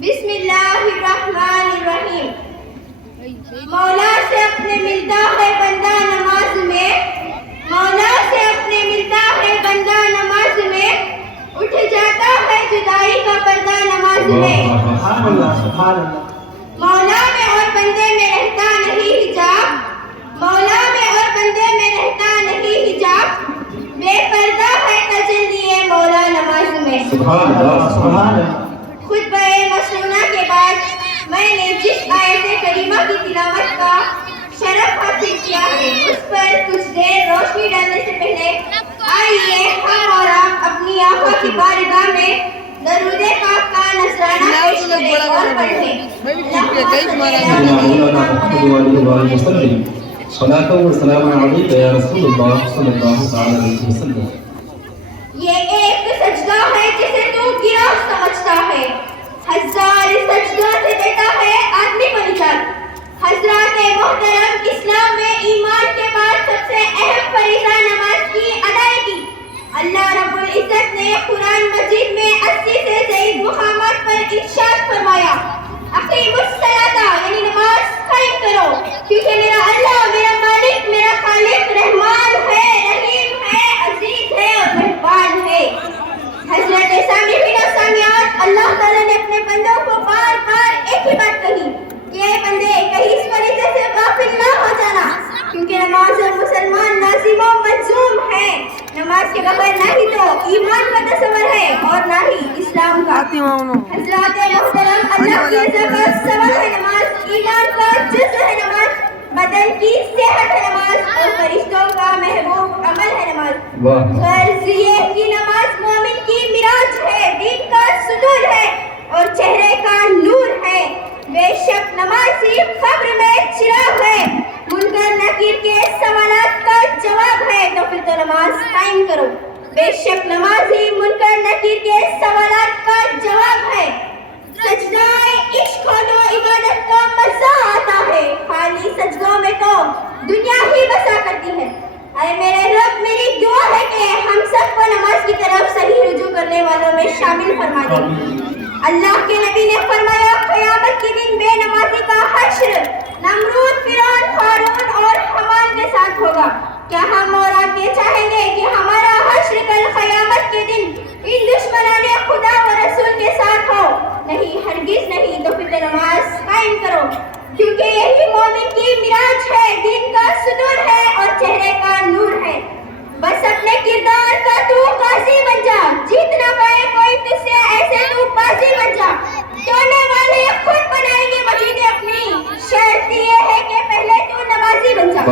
बिस्मिल्लाहिर्रहमानिर्रहीम। मौला से अपने मिलता है बंदा नमाज में, मौला से अपने मिलता है बंदा नमाज में, उठ जाता है जुदाई का पर्दा नमाज में। मौला में और बंदे में रहता नहीं हिजाब, मौला में और बंदे में रहता नहीं हिजाब, बेपर्दा है तजल्ली मौला नमाज में। सुभान अल्लाह, सुभान अल्लाह। खुतबे मसनूना के बाद मैंने जिस आयत करीमा की तिलावत का शरफ हासिल किया है, उस पर कुछ देर रोशनी डालने से पहले आइए हम और आप अपनी आंखों की बारगाह में दरूदे पाक का नजराना पेश करें और पढ़ें। सलातो व सलाम अलैका या रसूलुल्लाह सल्लल्लाहु अलैहि वसल्लम। ये एक सजदा है जिसे तू गिराह समझता है, हजार सजदों से देता है आदमी को निजात। हजरात मोहतरम, इस्लाम में ईमान के बाद सबसे अहम फरीज़ा नमाज की अदायगी। अल्लाह रब्बुल इज्जत ने कुरान मजीद में 80 से ज़ायद मुकामात पर इरशाद फरमाया, अक़ीमुस सलाता, यानी नमाज कायम करो, क्योंकि मेरा अल्लाह, मेरा मालिक, मेरा खालिक रहमान है, रहीम है, अजीज है और मेहरबान है। हजरत सामिईन और सामियात, अल्लाह ताला ने अपने बंदों को बार बार एक ही बात कही कि ऐ बंदे, कहीं इस फरीज़े से गाफिल ना हो जाना, क्योंकि नमाज और मुसलमान लाजिम और मलज़ूम है। नमाज के बगैर ना ही तो ईमान का तस्वर है और ना ही इस्लाम का। हज़रात मोहतरम, अल्लाह की रज़ा का सबब है नमाज, ईमान का जुज़्व है नमाज, बदन की सेहत है नमाज और फरिश्तों का महबूब अमल है नमाज। गर्ज़ ये कि नमाज मोमिन की मिराज है, दीन का सुतून है और चेहरे का नूर है। बेशक नमाज ही कब्र में चिराग है, मुनकर नकीर के सवालात का जवाब है, तो फिर तो नमाज कायम करो। बेशक नमाज ही मुनकर नकीर के सवालात का जवाब है। सजदाए इश्क हो तो इबादत का मजा आता है, खाली सजदों में तो दुनिया ही बसा करती है। अरे मेरे रब, मेरी दुआ है कि हम सबको नमाज की तरफ सही रुजू करने वालों में शामिल फरमा दे। अल्लाह के नबी ने फरमाया, क़यामत के दिन बेनमाजी का हश्र नमरूद, फिरौन, क़ारून और हमान के साथ होगा। क्या हम और आप ये चाहेंगे कि हमारा हश्र कल क़यामत के दिन इन दुश्मनाने खुदा व रसूल के साथ हो? नहीं, हरगिज़ नहीं। तो फिर नमाज कायम करो, क्योंकि यही मोमिन की मिराज है, दीन का सुतून है और चेहरे का नूर है। बस अपने किरदार का तू काजी बन जा, जीत ना पाए कोई तुझसे, ऐसे तू बाजी बन जा। तोड़ने वाले खुद बनाएंगे मस्जिद अपनी, शर्त ये है कि पहले तू नमाजी बन जा।